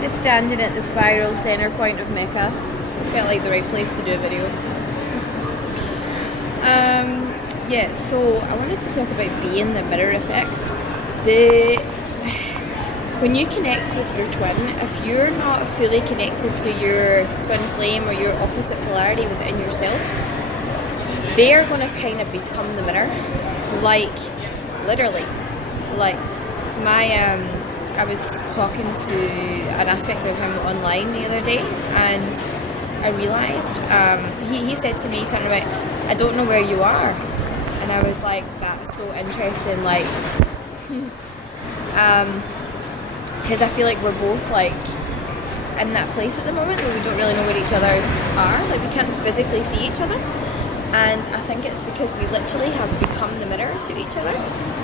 Just standing at the spiral center point of Mecca. Felt like the right place to do a video. Yeah, so I wanted to talk about being the mirror effect. When you connect with your twin, if you're not fully connected to your twin flame or your opposite polarity within yourself, they're going to kind of become the mirror. Like, literally. Like, I was talking to an aspect of him online the other day, and I realised, he said to me something about, I don't know where you are. And I was like, that's so interesting, like, because I feel like we're both, like, in that place at the moment where we don't really know where each other are. Like, we can't physically see each other. And I think it's because we literally have become the mirror to each other.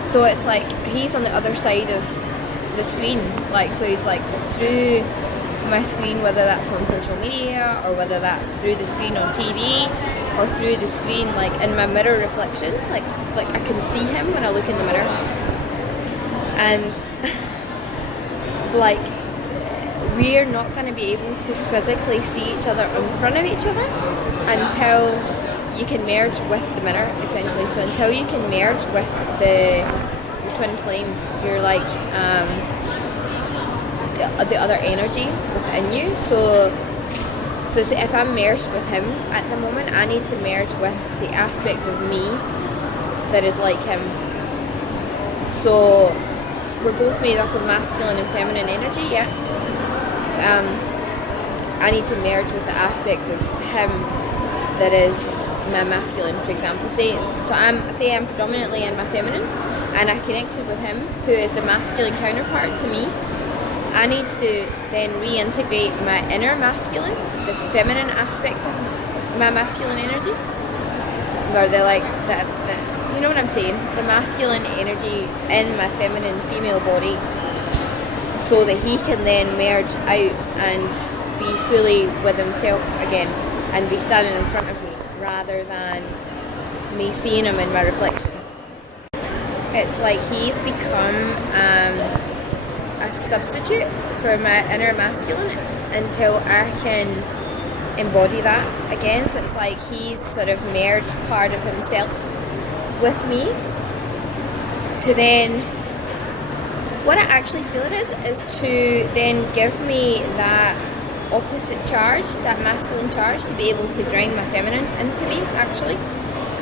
So it's like, he's on the other side of the screen. Like, so he's like through my screen, whether that's on social media or whether that's through the screen on TV or through the screen, like in my mirror reflection. Like I can see him when I look in the mirror. And like, we're not going to be able to physically see each other in front of each other until you can merge with the mirror, essentially. So until you can merge with your twin flame, you're like the other energy within you. So say if I'm merged with him at the moment, I need to merge with the aspect of me that is like him. So we're both made up of masculine and feminine energy, yeah. I need to merge with the aspect of him that is my masculine, for example. I'm predominantly in my feminine, and I connected with him, who is the masculine counterpart to me. I need to then reintegrate my inner masculine, the feminine aspect of my masculine energy, or you know what I'm saying? The masculine energy in my feminine female body, so that he can then merge out and be fully with himself again and be standing in front of me rather than me seeing him in my reflection. It's like he's become a substitute for my inner masculine until I can embody that again. So it's like he's sort of merged part of himself with me to then, what I actually feel it is to then give me that opposite charge, that masculine charge, to be able to ground my feminine into me, actually.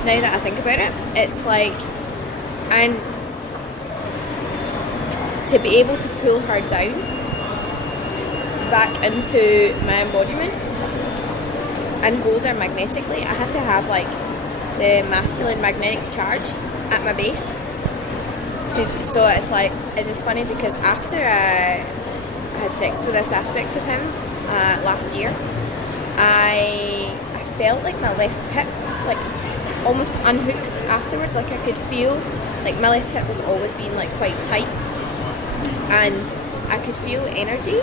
Now that I think about it, it's like, and to be able to pull her down back into my embodiment and hold her magnetically, I had to have like the masculine magnetic charge at my base. So it's like, and it's funny because after I had sex with this aspect of him last year, I felt like my left hip like almost unhooked afterwards. Like I could feel like my left hip was always being like quite tight, and I could feel energy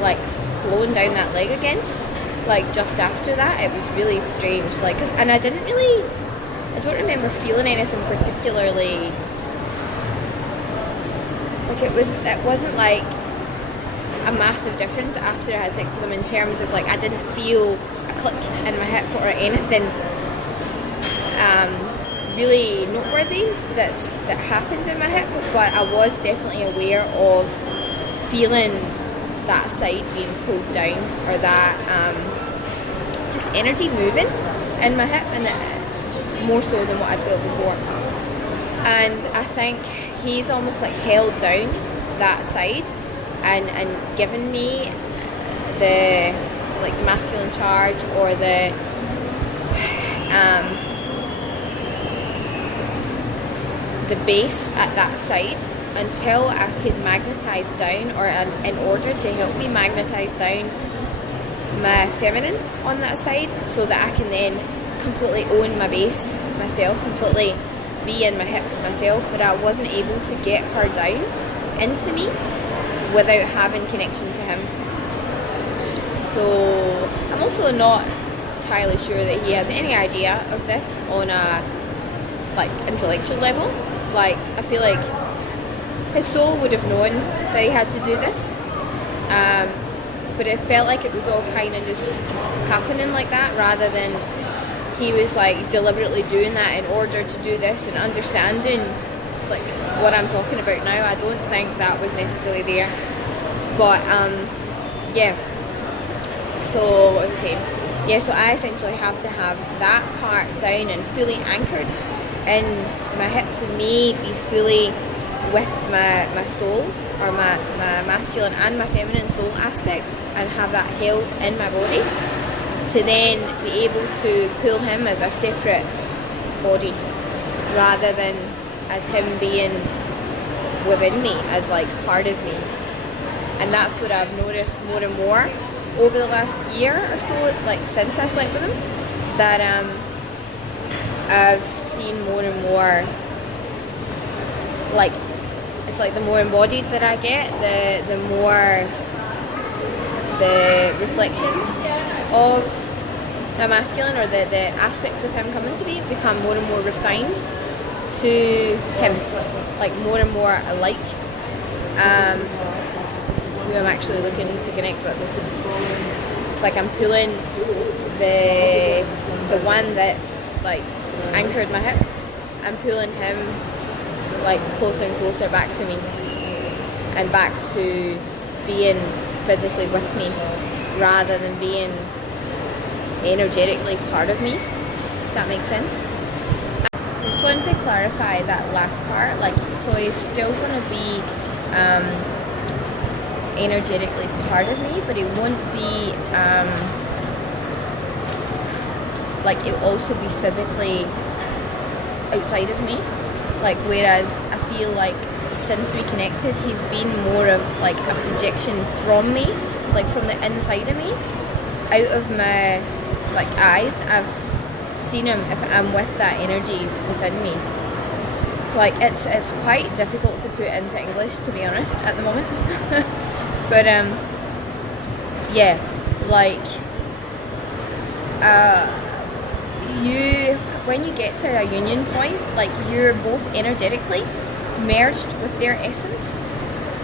like flowing down that leg again. Like just after that, it was really strange. Like, and I don't remember feeling anything particularly. Like it wasn't like a massive difference after I had sex with him in terms of like I didn't feel a click in my hip or anything really noteworthy that happened in my hip, but I was definitely aware of feeling that side being pulled down, or that just energy moving in my hip, and that, more so than what I'd felt before. And I think he's almost like held down that side and given me the like masculine charge, or the base at that side until I could magnetize down, or in order to help me magnetize down my feminine on that side, so that I can then completely own my base myself, completely be in my hips myself. But I wasn't able to get her down into me without having connection to him. So I'm also not entirely sure that he has any idea of this on a like intellectual level. Like, I feel like his soul would have known that he had to do this, but it felt like it was all kind of just happening like that, rather than he was like deliberately doing that in order to do this and understanding like what I'm talking about now. I don't think that was necessarily there, but yeah. So what was I saying? Yeah, so I essentially have to have that part down and fully anchored in my hips, and me be fully with my soul, or my masculine and my feminine soul aspect, and have that held in my body, to then be able to pull him as a separate body, rather than as him being within me, as like part of me. And that's what I've noticed more and more over the last year or so, like since I slept with him, that I've seen more and more, like, it's like the more embodied that I get, the more the reflections of the masculine, or the aspects of him coming to me, become more and more refined to him, like more and more alike, who I'm actually looking to connect with. It's like I'm pulling the one that like anchored my hip, I'm pulling him like closer and closer back to me, and back to being physically with me, rather than being energetically part of me, if that makes sense. I just wanted to clarify that last part, like, so he's still going to be energetically part of me, but it won't be like, it'll also be physically outside of me. Like, whereas I feel like since we connected, he's been more of like a projection from me, like from the inside of me, out of my like eyes. I've seen him if I'm with that energy within me. Like, it's quite difficult to put into English, to be honest, at the moment. But yeah, like when you get to a union point, like, you're both energetically merged with their essence,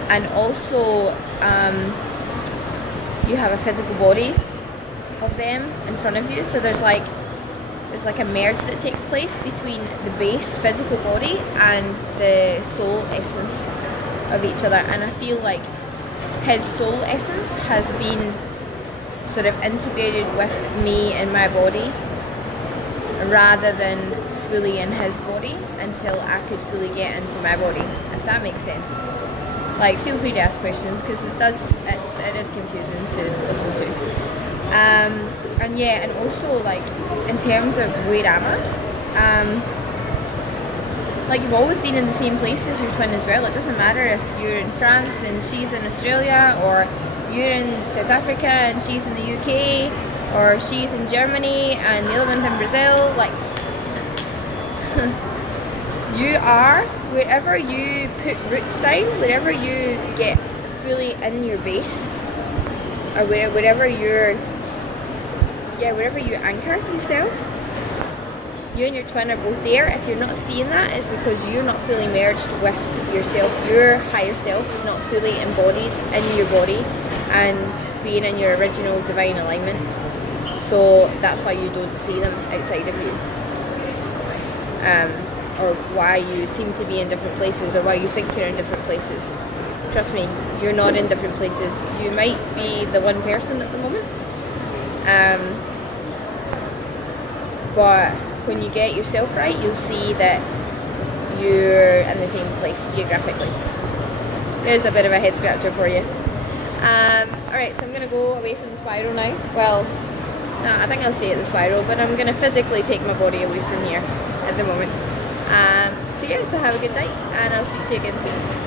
and also you have a physical body of them in front of you. So there's like a merge that takes place between the base physical body and the soul essence of each other. And I feel like his soul essence has been sort of integrated with me in my body, rather than fully in his body, until I could fully get into my body, if that makes sense. Like, feel free to ask questions, because it is confusing to listen to. And yeah, and also, like, in terms of where am I, like, you've always been in the same place as your twin as well. It doesn't matter if you're in France and she's in Australia, or you're in South Africa and she's in the UK, or she's in Germany and the other one's in Brazil. Like, you are, wherever you put roots down, wherever you get fully in your base, or wherever you anchor yourself, you and your twin are both there. If you're not seeing that, it's because you're not fully merged with yourself. Your higher self is not fully embodied in your body and being in your original divine alignment. So that's why you don't see them outside of you, or why you seem to be in different places, or why you think you're in different places. Trust me, you're not in different places. You might be the one person at the moment, but when you get yourself right, you'll see that you're in the same place geographically. There's a bit of a head scratcher for you. Alright, so I'm going to go away from the spiral now. Well, I think I'll stay at the spiral, but I'm going to physically take my body away from here at the moment. So yeah, so have a good night, and I'll speak to you again soon.